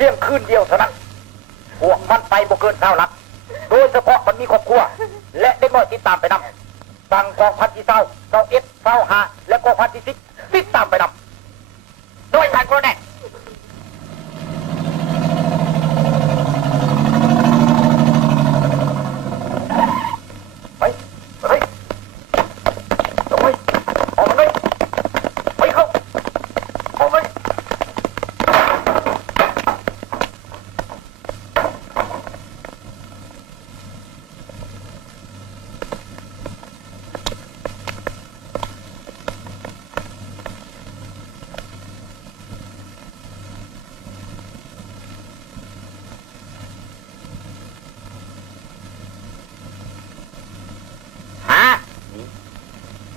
พียงคืนเดียวเท่านั้นพวกมันไปบ่เกิน20 หลักโดยเฉพาะมันมีครอบครัวและเด็กน้อยติดตามไปนำสั่งกองพันที่21 25และกองพันที่10ติดตามไปนำโดยท่านโคเนตไปเฮ้ยลงไปออกมาเลยไปเข้าออกไป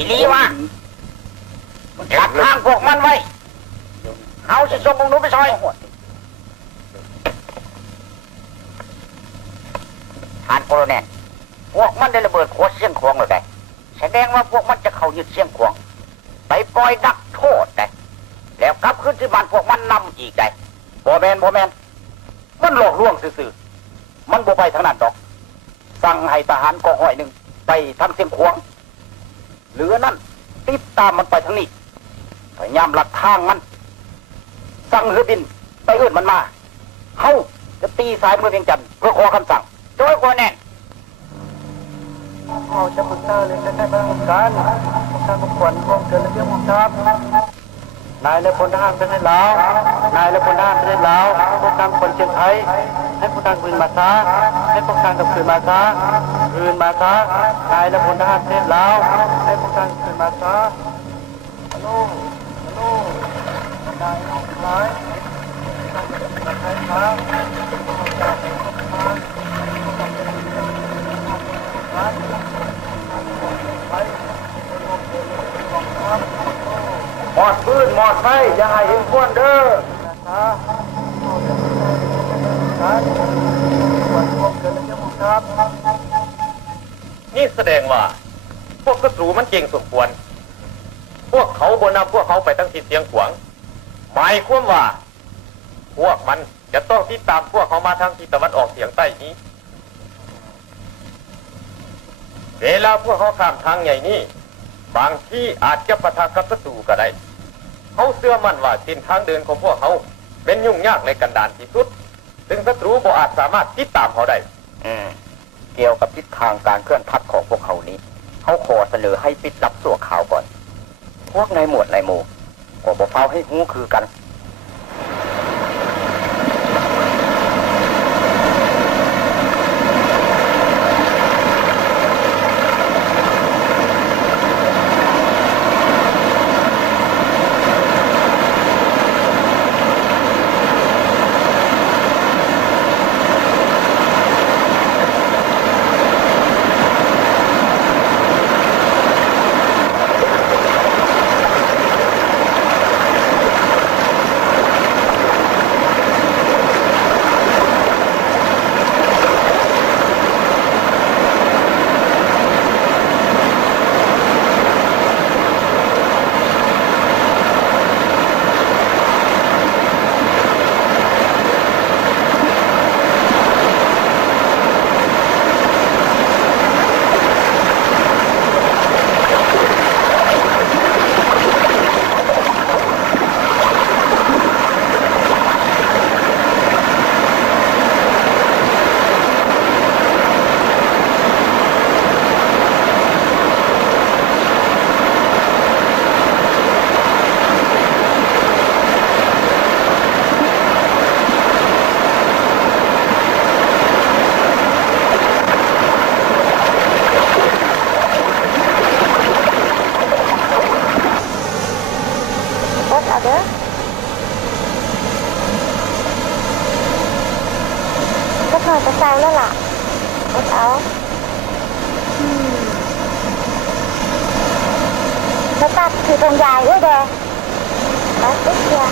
อีลีวะหลักทางพวกมันไว้เขาสิส่งองค์หนูไปซอยท่านโคโรเนลพวกมันได้ระเบิดขวดเสียงขวงหรือไงแสดงว่าพวกมันจะเข้ายึดเสียงขวงไปปล่อยนักโทษได้แล้วกลับขึ้นที่บ้านพวกมันนำอีกได้บ่แมนมันหลอกลวงซื่อๆมันบ่ไปทางนั้นดอกสั่งให้ทหารกองร้อยหนึ่งไปทางเสียงขวงเหลือนั่นติดตามมันไปทางนี้พยายามหลักทางมันสั่งเรือบินไปเอื้อนมันมาเขาจะตีสายเมืองเวียงจันทร์เพื่อขอคำสั่งโดยคนแน่เขาจะปรึกษาเลยจะได้บริการประกวดวงเกินเรื่องของทัพนายและพลทหารประเทศลาวนายและพลทหารประเทศลาวพวกทางคนเชียงไทยให้พวกทางคืนมาซะให้พวกทางกับคืนมาซะคืนมาซะนายและพลทหารประเทศลาวให้พวกทางคืนมาซะฮัลโหลนายน้องชายทางกับไทยครับหมอดปืนหมอดไฟอย่าให้เห็นควันเด้อนี่แสดงว่าพวกศัตรูมันเก่งสมควรพวกเขาบนนำพวกเขาไปตั้งทิศเสียงขวางหมายความว่าพวกมันจะต้องติดตามพวกเขามาทางทิศตะวันออกเฉียงใต้นี้เวลาพวกเขาข้ามทางใหญ่นี้บางที่อาจจะปะทะกับศัตรูก็ได้เขาเชื่อมั่นว่าเส้นทางเดินของพวกเขาเป็นยุ่งยากและกันดารที่สุดซึ่งศัตรูบ่อาจสามารถติดตามเขาได้เกี่ยวกับทิศทางการเคลื่อนทัพของพวกเขานี้เขาขอเสนอให้ปิดลับสั่วข่าวก่อนพวกนายหมวดนายหมู่ก็บ่เฝ้าให้หูคือกันจะเศร้าแล้วล่ะอดเอาแล้วตัดคือตรงใหญ่ด้วยเด้อตัดติ๊กเดียว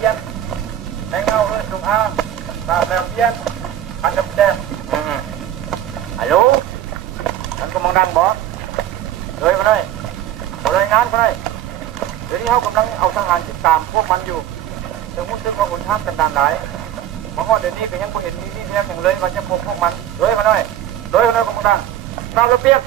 เย็นในเงาเอื้อนจงอ้างตาแมวเย็นพันดำแดงฮัลโหลฉันกำลังดังบอสเลยมาเลยเอารายงานมาเลยเดี๋ยวนี้เขากำลังเอาทหารติดตามพวกมันอยู่ถึงมุ่งถึงว่าอุ่นท่ามกันดานไหนเพราะว่าเดี๋ยวนี้ก็ยังไม่เห็นมีที่เทียมอย่างเลยว่าจะพบพวกมันเลยมาเลยเลยมาเลยกำลังดังตามระเบียบ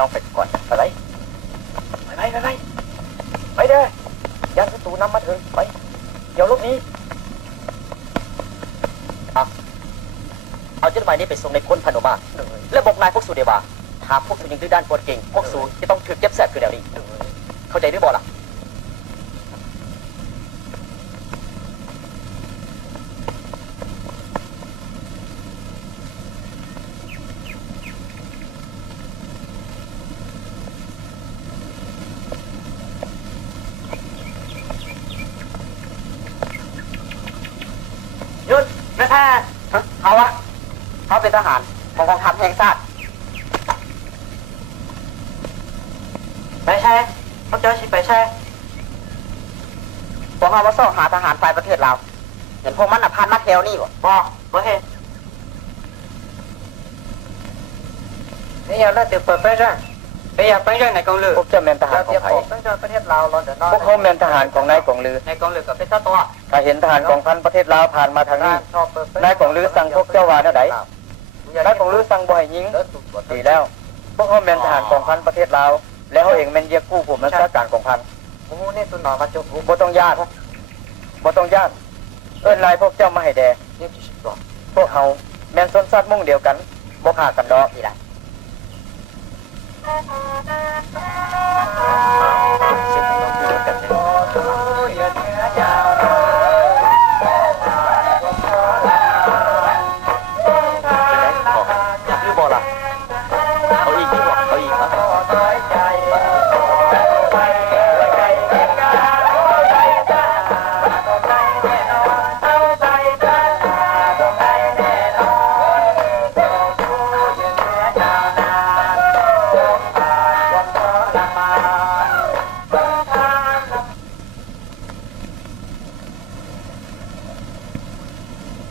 น้องไปก่อนอะไรไปเด้อยันศัตรูนำมาเถอะไปเดี๋ยวลูกนี้เอาจดหมายนี้ไปส่งในพ้นพนมาและบอกนายพวกสูเดบาถ้าพวกสูยังดื้อด้านปวดเก่งพวกสูจะต้องถูกเก็บแสบคือเดี๋ยวนี้เข้าใจหรือบ่ล่ะเขาเป็นทหารของกองทัพแห่งชาติไปแช่เขาเจอชิไปแช่พวกเขามาซ่อหาทหารฝ่ายประเทศเราเห็นพวกมันผ่านมาแถวนี่บ่เห็นนี่ยังได้ติดเปิดไปใช่ไปอยากไปใช่ในกองเรือพวกเจ้าเมียนทหารของไทยประเทศลาวพวกเขาเมียนทหารของนายกองเรือในกองเรือกับเป็นตัวถ้าเห็นทหารกองพันประเทศลาวผ่านมาทางนี้นายกองเรือสั่งพวกเจ้าว่าเท่าไหร่นายกองเรือสั่งบ่อยยิงดีแล้วพวกเขาเมียนทหารกองพันประเทศลาวแล้วเขาเองเมียนเยียกู้ผู้บัญชาการกองพันนี่ตุนหนอมาจุกบ่ต้องญาติเอิ้นลายพวกเจ้ามาให้แดพวกเขาเมียนส้นซัดมุ่งเดียวกันบ่ขาดกันดอกนี่แหละ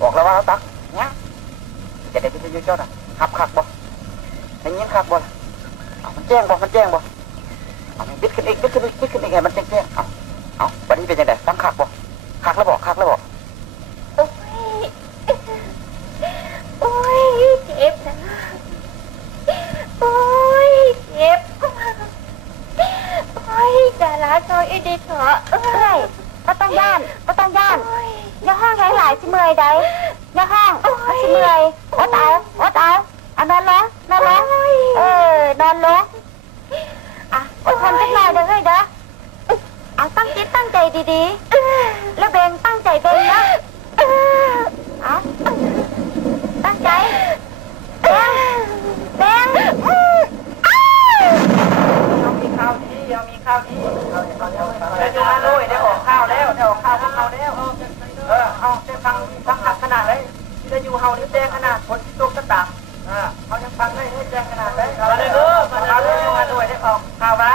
บอกแล้วว่าเราตักเนี่ยจะได้ไปยืดเจ้าน่ะขับบ่ไอ้เงี้ยขับบ่มันแจ้งบ่มันบิดขึ้นอีกไงมันแจ้งเอาวันนี้เป็นยังไงตั้งขับบ่ขับแล้วบ่โอ้ยเจ็บนะโอ้ยเจ็บโอ้ยจะลาซอยอีดีเถอะก็ต้องย่านอย่าห้องหลายสิเมื่อยใดอย่าห้องสิเมื่อยอดเอานอนลงนอนลงอดทนสักหน่อยเด้อเฮ้ยเด้อเอาตั้งจิตตั้งใจดีๆแล้วเบ่งตั้งใจเบ่งนะเอาตั้งใจเบ่ง ข้าวมา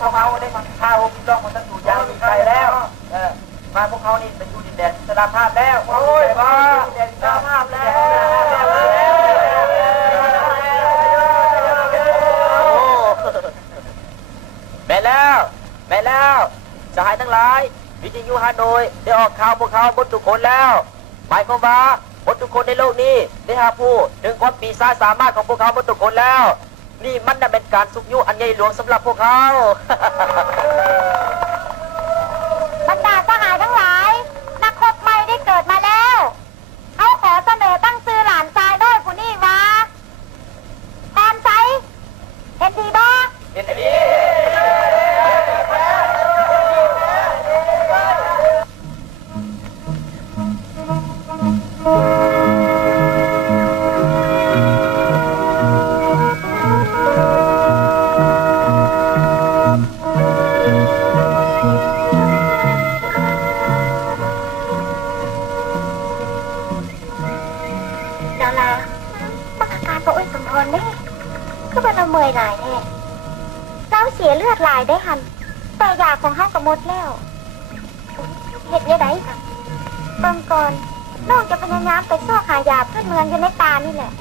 พวกเขาได้มาข้าวต้องมันต้องอยู่ยาวมีใจแล้วมาพวกเขานี่เป็นอยู่ดินแดนอิสระภาพแล้วโอ้ยมาดินแดนอิสระภาพแล้วแม่แล้วสหายทั้งหลายวิทยุฮานอยได้ออกข่าวพวกเขาหมดทุกคนแล้วหมายความว่าหมดทุกคนในโลกนี้ได้หาผู้ถึงความปีศาจสามารถของพวกเขาหมดทุกคนแล้วนี่มันน่ะเป็นการสุกยุอันใหญ่หลวงสำหรับพวกเขา บรรดาสหายทั้งหลายนักรบใหม่ได้เกิดมาแล้วเขาขอเสนอตั้งชื่อหลานชายด้วยผู้นี่ว่าพรไซเห็นดีบ่ เห็นดีดาราบังอาการตัวอ้วนสมพรได้ก็เป็นเราเมยหลายแท้เราเสียเลือดหลายได้หันแต่ยาของเฮากระมดแล้วเห็ดยังไงค่ะบางก่อนน้องจะพยายามไปซ่อหายาเพื่อนเมืองอยู่ในตานี่แหละ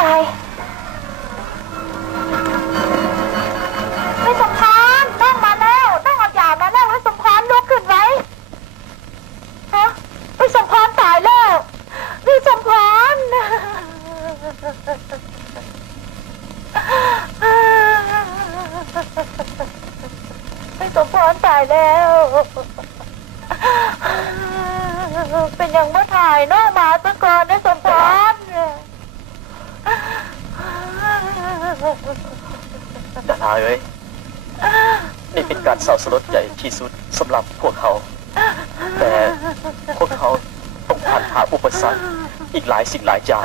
ตายไม่สมพรนั่งมาแล้วนั่งเอายามาแล้วไม่สมพรลุกขึ้นไว้ฮะไม่สมพรตายแล้วไม่สมพรไม่สมพรตายแล้วเป็นอย่างว่าถ่ายน้องมาซะก่อนนะสมพรดาราเอ้ยนี่เป็นการเศร้าสลดใจที่สุดสำหรับพวกเขาแต่พวกเขาต้องผ่านหาอุปสรรคอีกหลายสิ่งหลายอย่าง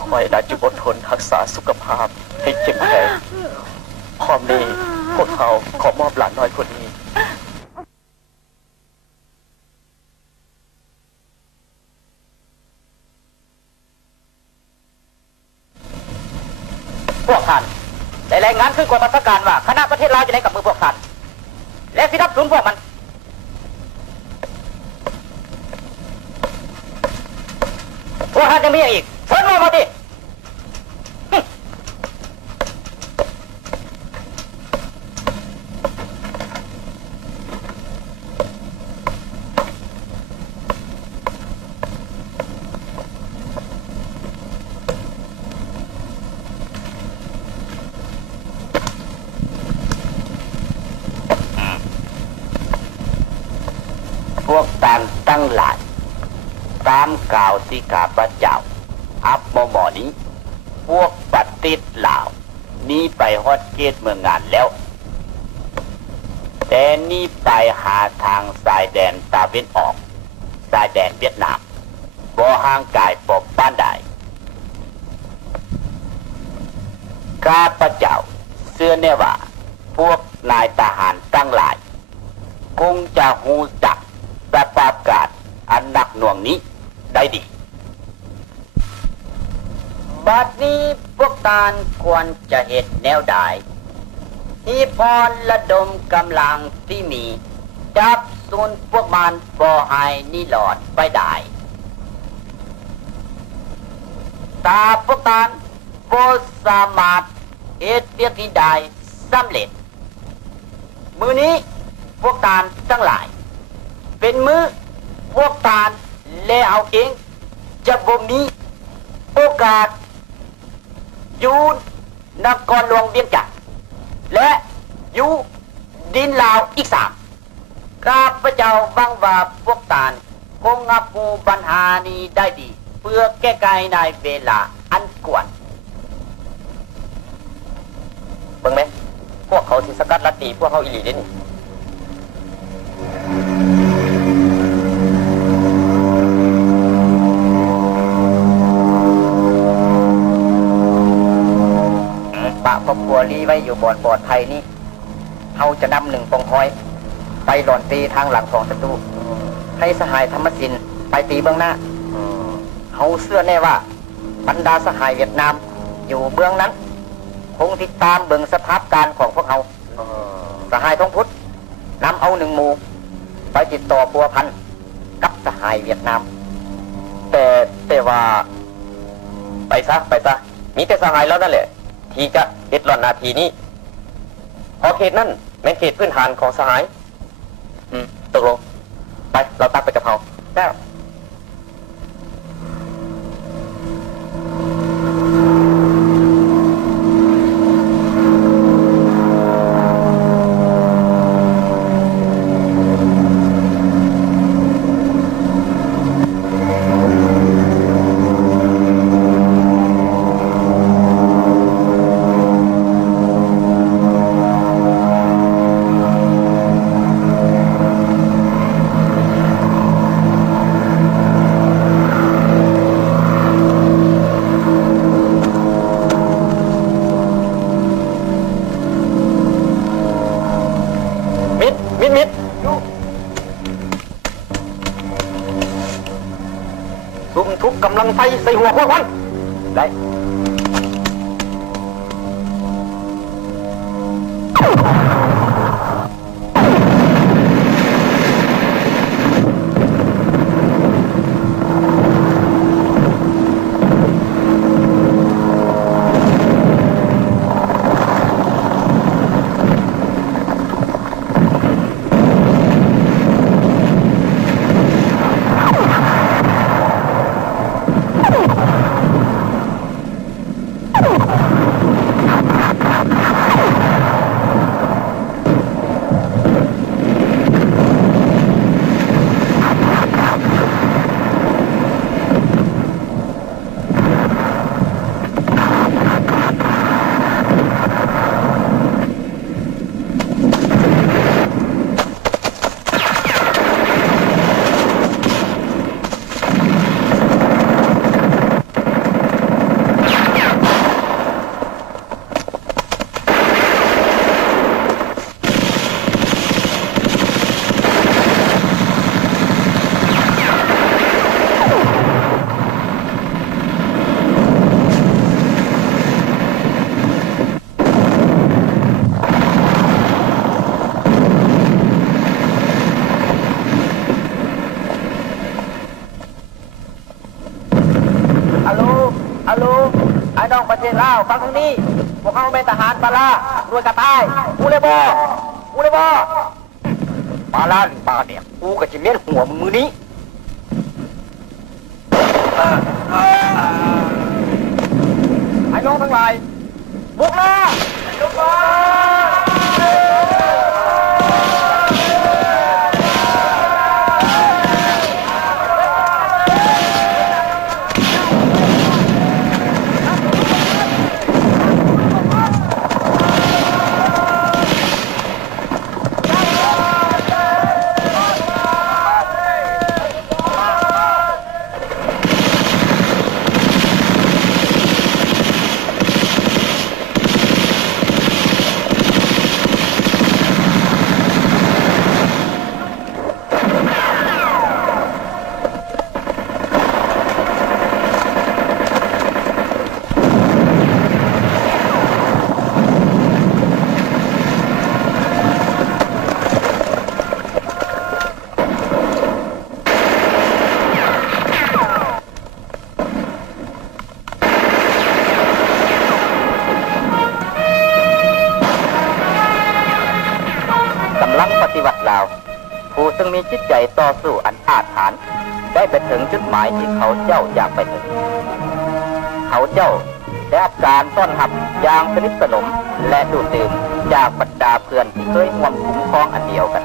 คอยได้จุอดทนรักษาสุขภาพให้เข้มแข็งพร้อมนี้พวกเขาขอมอบหลานน้อยคนนี้พวกท่านได้รายงานขึ้นกว่าราชการว่าคณะประเทศลาวอยู่ในกับมือพวกท่านและสิรับสูญพวกมันพวกท่านยังมีอีกเชิญมาดิพวกต่างตั้งหลายตามกล่าวที่ข้าพเจ้าอับหมอนี้พวกปฏิษลาวนี่ไปฮอดเกตเมืองงานแล้วแต่นี่ไปหาทางสายแดนตะวันออกสายแดนเวียดนามบ่ห่างไกลปกบ้านใด ข้าพเจ้าเชื่อแน่ว่าพวกนายทหารทั้งหลายคงจะหูจักสภาพการอันหนักหน่วงนี้ได้ดีบัดนี้พวกตานควรจะเหตุแนวใดที่พรระดมกำลังที่มีจับสูนพวกมันบ่ให้นิหลอดไปได้ตาพวกตานบ่สามารถเหตุเวียกนี้ได้สำเร็จมื้อนี้พวกตานทั้งหลายเป็นมื้อพวกตานและเอาเองจะบ่มีโอกาสอยู่นครหลวงเวียงจันทน์และอยู่ดินลาวอีกข้าพเจ้าหวังว่าพวกตานคงรับมือปัญหานี้ได้ดีเพื่อแก้ไขในเวลาอันควรเบิ่งไหมพวกเขาสิสกัดลัดตีพวกเขาอีหลีเด้นี่ปะครอบครัวลีไว้อยู่บ่อนปลอดภัยนี่เขาจะนำ1 ปองคอยไปหล่อนตีทางหลังของศัตรูให้สหายธรรมสินไปตีเบื้องหน้าเขาเชื่อแน่ว่าบรรดาสหายเวียดนามอยู่เบื้องนั้นคงติดตามเบิ่งสภาพการของพวกเขาสหายทองพุทธนำเอา1 หมู่ไปติดต่อพัวพันกับสหายเวียดนามแต่ว่าไปซะมีแต่สหายแล้วนั่นแหละที่จะเด็ดหล่อนนาทีนี้พอเขตนั่นแม่นเขตพื้นฐานของสหายตกลงไปเราตักไปกับเขาแล้วมิดซุ่มทุกกำลังไฟใส่หัวพวกมันได้ประเทศลาวฟังทางนี้พวกเขาเป็นทหารปาลารวยกระต่ายกูเลยบปาลาหรือปลาเนี่ยกูกับจิเมียนหัวมือนี้ไอ้น้องทั้งหลายบุกมา งมีจิตใจต่อสู้อันอาถรรพ์ได้ไปถึงจุดหมายที่เขาเจ้าอยากไปถึงเขาเจ้าได้รับการต้อนรับอย่างสนิทสนมและดูดดื่มจากบรรดาเพื่อนที่เคยร่วมคุ้มครองอันเดียวกัน